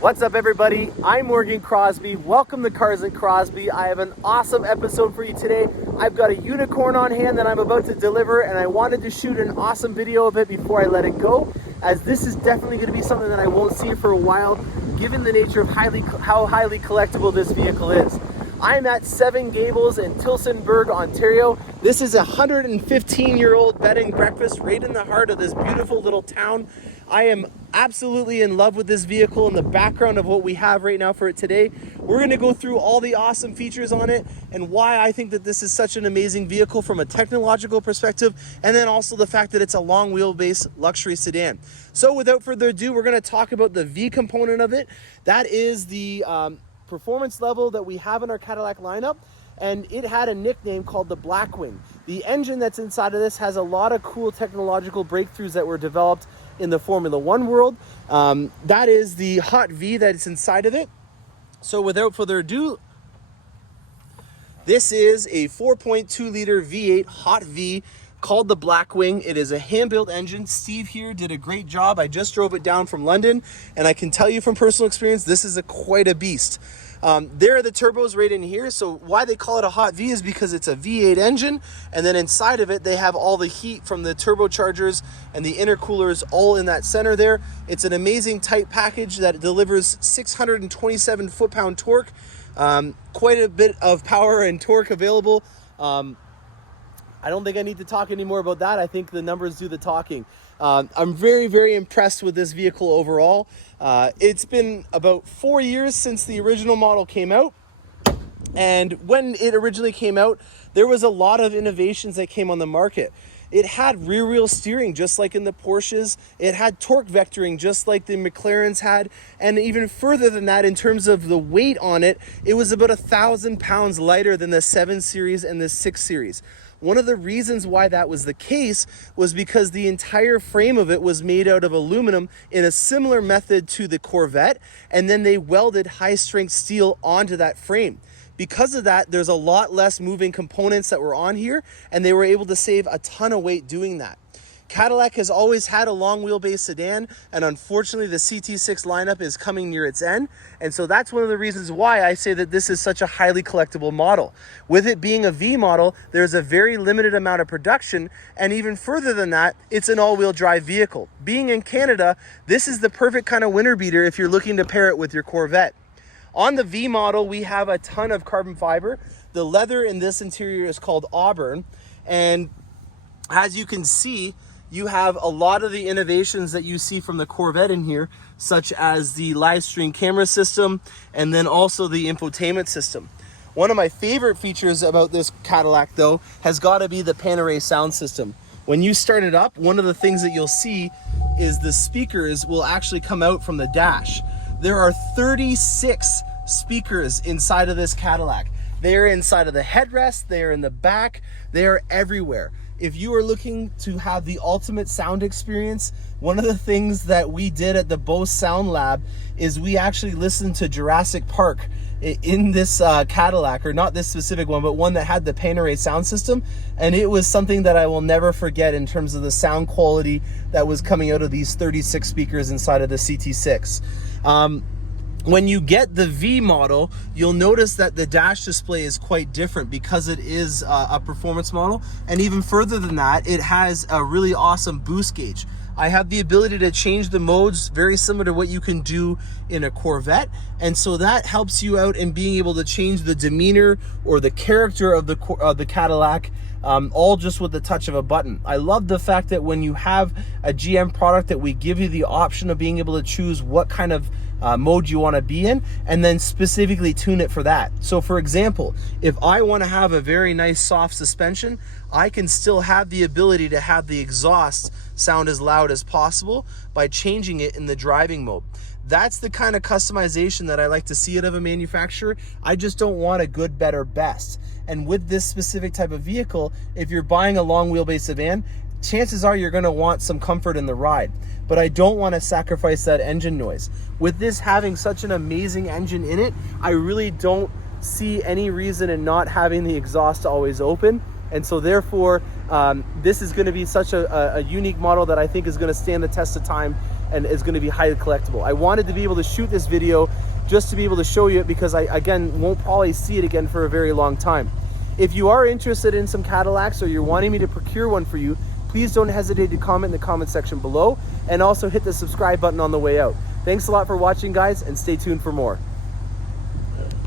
What's up, everybody? I'm Morgan Crosby. Welcome to Cars and Crosby. I have an awesome episode for you today. I've got a unicorn on hand that I'm about to deliver, and I wanted to shoot an awesome video of it before I let it go, as this is definitely going to be something that I won't see for a while, given the nature of how highly collectible this vehicle is. I'm at Seven Gables in Tillsonburg, Ontario. This is a 115-year-old bed and breakfast right in the heart of this beautiful little town. I am absolutely in love with this vehicle and the background of what we have right now for it today. We're going to go through all the awesome features on it and why I think that this is such an amazing vehicle from a technological perspective, and then also the fact that it's a long wheelbase luxury sedan. So without further ado, we're going to talk about the V component of it. That is the performance level that we have in our Cadillac lineup, and it had a nickname called the Blackwing. The engine that's inside of this has a lot of cool technological breakthroughs that were developed in the Formula One world. That is the Hot V that's inside of it. So without further ado, this is a 4.2 liter V8 Hot V called the Blackwing. It is a hand-built engine. Steve here did a great job. I just drove it down from London, and I can tell you from personal experience, this is quite a beast. There are the turbos right in here. So why they call it a Hot V is because it's a V8 engine, and then inside of it they have all the heat from the turbochargers and the intercoolers all in that center there. It's an amazing tight package that delivers 627 foot-pound torque, quite a bit of power and torque available. I don't think I need to talk anymore about that. I think the numbers do the talking. I'm very, very impressed with this vehicle overall. It's been about 4 years since the original model came out. And when it originally came out, there was a lot of innovations that came on the market. It had rear wheel steering, just like in the Porsches. It had torque vectoring, just like the McLarens had. And even further than that, in terms of the weight on it, it was about 1,000 pounds lighter than the 7 Series and the 6 Series. One of the reasons why that was the case was because the entire frame of it was made out of aluminum in a similar method to the Corvette, and then they welded high-strength steel onto that frame. Because of that, there's a lot less moving components that were on here, and they were able to save a ton of weight doing that. Cadillac has always had a long wheelbase sedan, and unfortunately the CT6 lineup is coming near its end, and so that's one of the reasons why I say that this is such a highly collectible model. With it being a V model, there's a very limited amount of production, and even further than that, it's an all-wheel drive vehicle. Being in Canada, this is the perfect kind of winter beater if you're looking to pair it with your Corvette. On the V model, we have a ton of carbon fiber. The leather in this interior is called Auburn, and as you can see, you have a lot of the innovations that you see from the Corvette in here, such as the live stream camera system and then also the infotainment system. One of my favorite features about this Cadillac, though, has got to be the Panerai sound system. When you start it up, one of the things that you'll see is the speakers will actually come out from the dash. There are 36 speakers inside of this Cadillac. They're inside of the headrest, they're in the back, they're everywhere. If you are looking to have the ultimate sound experience, one of the things that we did at the Bose Sound Lab is we actually listened to Jurassic Park in this Cadillac, or not this specific one, but one that had the Panerai sound system, and it was something that I will never forget in terms of the sound quality that was coming out of these 36 speakers inside of the CT6. When you get the V model, you'll notice that the dash display is quite different because it is a performance model. And even further than that, it has a really awesome boost gauge. I have the ability to change the modes very similar to what you can do in a Corvette. And so that helps you out in being able to change the demeanor or the character of the Cadillac, all just with the touch of a button. I love the fact that when you have a GM product that we give you the option of being able to choose what kind of mode you want to be in, and then specifically tune it for that. So for example, if I want to have a very nice soft suspension, I can still have the ability to have the exhaust sound as loud as possible by changing it in the driving mode. That's the kind of customization that I like to see out of a manufacturer. I just don't want a good, better, best. And with this specific type of vehicle, if you're buying a long wheelbase sedan, chances are you're going to want some comfort in the ride. But I don't want to sacrifice that engine noise. With this having such an amazing engine in it, I really don't see any reason in not having the exhaust always open. And so therefore, this is going to be such a unique model that I think is going to stand the test of time and is going to be highly collectible. I wanted to be able to shoot this video just to be able to show you it, because I, again, won't probably see it again for a very long time. If you are interested in some Cadillacs, or you're wanting me to procure one for you, please don't hesitate to comment in the comment section below, and also hit the subscribe button on the way out. Thanks a lot for watching, guys, and stay tuned for more.